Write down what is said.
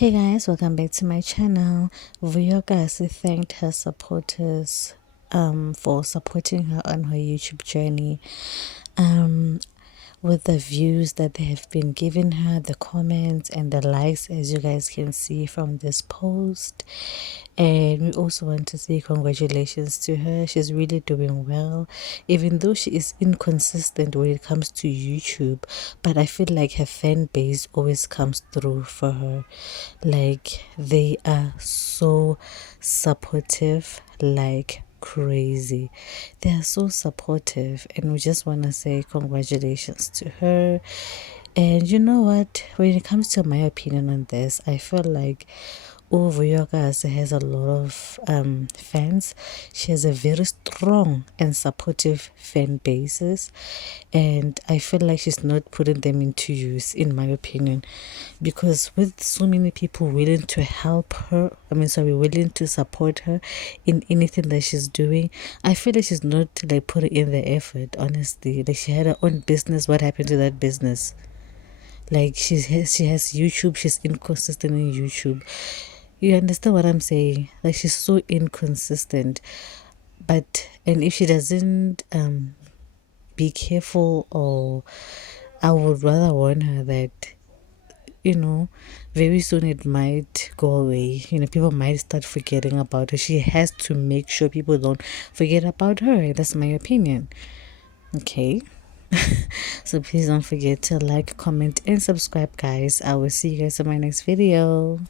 Hey guys, welcome back to my channel. Vuyokasi thanked her supporters for supporting her on her YouTube journey. With the views that they have been giving her, the comments and the likes, as you guys can see from this post. And we also want to say congratulations to her. She's really doing well, even though she is inconsistent when it comes to YouTube. But I feel like her fan base always comes through for her. Like, they are so supportive, like crazy. They are so supportive, and we just want to say congratulations to her. And you know what, when it comes to my opinion on this, I feel like Vuyokazi has a lot of fans. She has a very strong and supportive fan bases, and I feel like she's not putting them into use, in my opinion, because with so many people willing to help her, willing to support her in anything that she's doing, I feel like she's not like putting in the effort. Honestly, like, she had her own business. What happened to that business? Like, she has YouTube. She's inconsistent in YouTube. You understand what I'm saying? Like, she's so inconsistent. And if she doesn't be careful, or I would rather warn her that, very soon it might go away. People might start forgetting about her. She has to make sure people don't forget about her. That's my opinion. Okay. So please don't forget to like, comment, and subscribe, guys. I will see you guys in my next video.